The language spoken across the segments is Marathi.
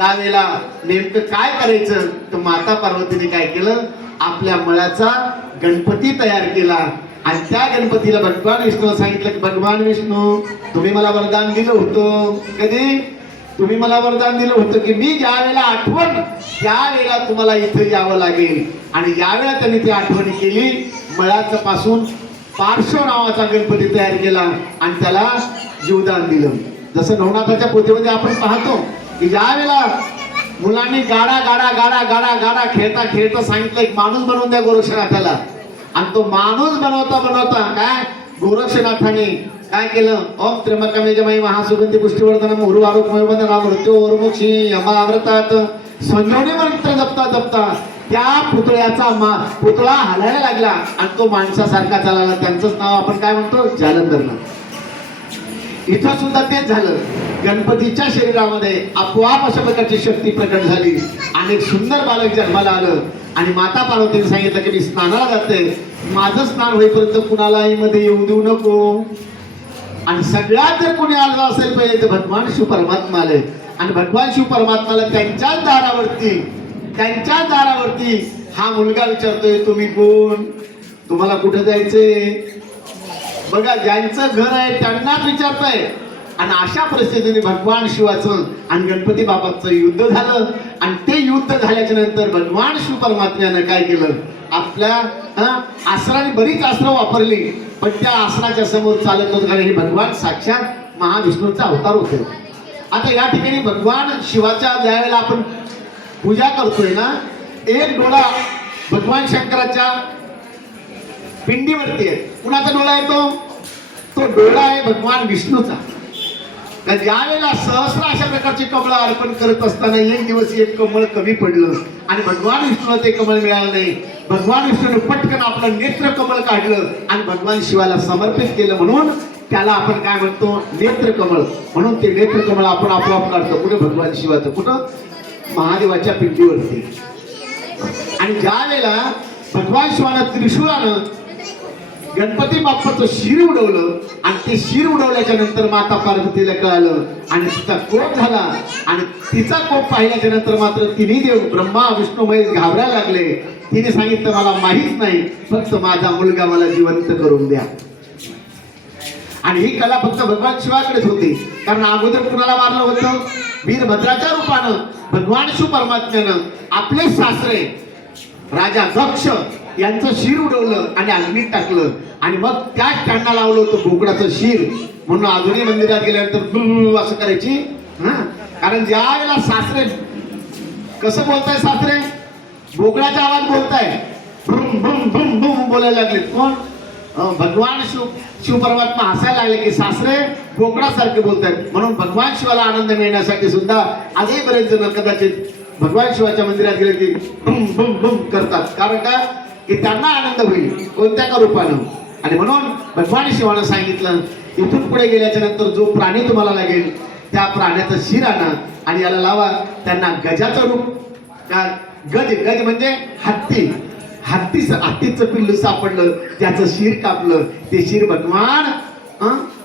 त्यावेळेला नेमकं काय करायचं? तर माता पार्वतीने काय केलं? आपल्या मळाचा गणपती तयार केला. आणि त्या गणपतीला भगवान विष्णू सांगितलं की भगवान विष्णू तुम्ही मला वरदान दिलं होतं. कधी? तुम्ही मला वरदान दिलं होतं की मी ज्या वेळेला आठवण त्यावेळेला तुम्हाला इथं यावं लागेल. आणि ज्यावेळेला त्यांनी ती आठवण केली. मळाचं पासून पार्श्व नावाचा गणपती तयार केला आणि त्याला जीवदान दिलं. जसं नवनाथाच्या पोथीमध्ये आपण पाहतो की ज्या वेळेला मुलांनी गाडा गाडा गाडा गाडा गाडा खेळता खेळता सांगितलं एक माणूस बनवून द्या गोरक्षनाथाला. आणि तो माणूस बनवता बनवता काय? गोरक्षनाथाने काय केलं? ओम त्र्यंबकमेजमयी महासुगंधी आरोप उर्वारुक मृत्यू मृत्योर्मुक्षी यमावृतात संजीवनी मंत्र जपता जपता त्या पुतळ्याचा मा पुतळा हलायला लागला. आणि तो माणसासारखा चालायला त्यांचंच नाव आपण काय म्हणतो? जालंधरनाथ इथं सुद्धा तेच झालं. गणपतीच्या शरीरामध्ये आपोआप अशा प्रकारची शक्ती प्रकट झाली. आणि एक सुंदर बालक जन्माला आलं. आणि माता पार्वतीने सांगितलं की मी स्नानाला जाते. माझं स्नान होईपर्यंत कुणालाही मध्ये येऊ देऊ नको. आणि सगळ्यात जर कोणी आलं असेल पहिले तर भगवान शिव परमात्मा आले आणि भगवान शिव परमात्माला त्यांच्याच दारावरती त्यांच्याच दारावरती हा मुलगा विचारतोय तुम्ही कोण? तुम्हाला कुठे जायचंय? बघा ज्यांचं घर आहे त्यांनाच विचारताय. आणि अशा परिस्थितीने भगवान शिवाचं आणि गणपती बाबाचं युद्ध झालं. आणि ते युद्ध झाल्याच्यानंतर भगवान शिव परमात्म्यानं काय केलं? आपल्या आसराने बरीच आसरं वापरली. पण त्या आसराच्या समोर चालत नव्हतं कारण हे भगवान साक्षात महाविष्णूचा अवतार होते. आता या ठिकाणी भगवान शिवाच्या ज्यावेळेला आपण पूजा करतोय ना? एक डोळा भगवान शंकराच्या पिंडीवरती आहे कुणाचा डोळा येतो तो? डोळा आहे भगवान विष्णूचा. तर ज्या वेळेला सहस्र अशा प्रकारची कमळ अर्पण करत असताना एक दिवस एक कमळ कमी पडलं आणि भगवान विष्णूला ते कमळ मिळालं नाही. भगवान विष्णूने पटकन आपलं नेत्र कमळ काढलं आणि भगवान शिवाला समर्पित केलं म्हणून त्याला आपण काय म्हणतो? नेत्र कमळ. म्हणून ते नेत्र कमळ आपण आपोआप काढतो. कुठे? भगवान शिवाचं. कुठं? महादेवाच्या पिंडीवरती. आणि ज्या वेळेला भगवान शिवानं त्रिशूळानं गणपती बाप्पाचं शिर उडवलं आणि ते शिर उडवल्याच्या नंतर माता पार्वतीला कळालं आणि तिचा कोप झाला. आणि तिचा कोप पाहिल्याच्या नंतर मात्र तिने देव ब्रह्मा विष्णू महेश घाबरायला लागले. तिने सांगितलं मला माहीत नाही फक्त माझा मुलगा मला जिवंत करून द्या. आणि ही कला फक्त भगवान शिवाकडेच होती. कारण अगोदर कुणाला मारलं होतं? वीरभद्राच्या रूपानं भगवान शिव परमात्म्यानं. आपले सासरे राजा दक्ष यांचं शिर उडवलं आणि अग्नीत टाकलं. आणि मग त्याच त्यांना लावलं होतं बोकडाचं शिर. म्हणून अजूनही मंदिरात गेल्यानंतर असं करायची. हा? कारण ज्या वेळेला सासरे कसं बोलताय सासरे? बोकडाचा आवाज बोलताय. भुम भुम भुम भुम बोलायला लागले कोण? भगवान शिव शिव परमात्मा हसायला लागले की सासरे बोकडासारखे बोलतायत. म्हणून भगवान शिवाला आनंद मिळण्यासाठी सुद्धा आजही बरेच जण कदाचित भगवान शिवाच्या मंदिरात गेले की भुम भुम भुम करतात. कारण का? की त्यांना आनंद होईल कोणत्या का रूपानं? आणि म्हणून भगवान शिवानं सांगितलं इथून पुढे गेल्याच्यानंतर जो प्राणी तुम्हाला लागेल त्या प्राण्याचं शिर आणा आणि याला लावा. त्यांना गजाचं रूप का गज गज म्हणजे हत्ती. हत्तीच हत्तीचं पिल्लू सापडलं त्याचं शिर कापलं ते शिर भगवान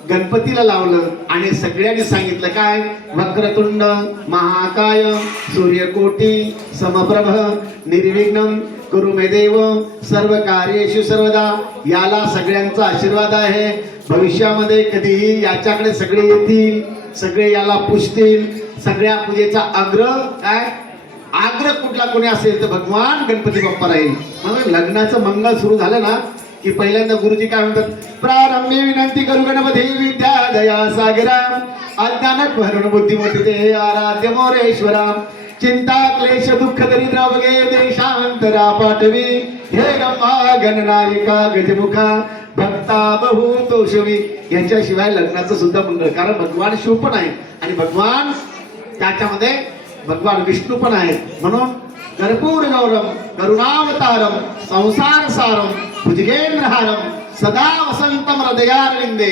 गणपतीला लावलं आणि सगळ्यांनी सांगितलं काय? वक्रतुंड महाकाय सूर्यकोटी समप्रभ निर्विघ्न गुरु मे देव सर्व कार्येशु सर्वदा. याला सगळ्यांचा आशीर्वाद आहे. भविष्यामध्ये कधीही याच्याकडे सगळे येतील सगळे याला पुजतील सगळ्या पूजेचा आग्रह काय? आग्रह कुठला कोणी असेल तर भगवान गणपती बाप्पा राहील म्हणून लग्नाचं मंगल सुरू झालं ना की पहिल्यांदा गुरुजी काय म्हणतात? प्रारंभी विनंती करू गणपती विद्या दया सागराम अज्ञानक भरण बुद्धिमती ते आराध्य मोरेश्वराम चिंता क्लेश दुःख दरिद्र वगे देशांतरा पाठवी. हे गम्मा गणनायिका गजमुखा. भक्ता बहु तोषवी यांच्याशिवाय लग्नाचं सुद्धा मंगळ. कारण भगवान शिव पण आहे आणि भगवान त्याच्यामध्ये भगवान विष्णू पण आहेत. म्हणून कर्पूर गौरम करुणावतारम संसार सारम. భుజగేంద్రహారం सदा वसंतम हृदयारविंदे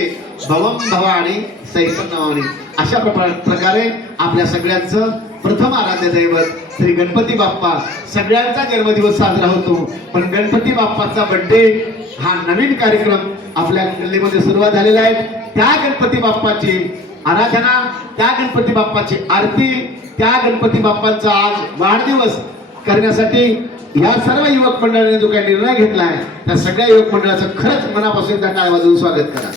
भवम भवानी सैतन्यवाणी अशा प्रकारे आपल्या सगळ्यांचं प्रथम आराध्य दैवत श्री गणपती बाप्पा. सगळ्यांचा जन्मदिवस साजरा होतो. पण गणपती बाप्पाचा बर्थडे हा नवीन कार्यक्रम आपल्या गल्लीमध्ये सुरुवात झालेला आहे. त्या गणपती बाप्पाची आराधना त्या गणपती बाप्पाची आरती त्या गणपती बाप्पांचा आज वाढदिवस करण्यासाठी या सर्व युवक मंडळाने जो काही निर्णय घेतला आहे त्या सगळ्या युवक मंडळाचं खरंच मनापासून त्या टाळ वाजवून स्वागत करा.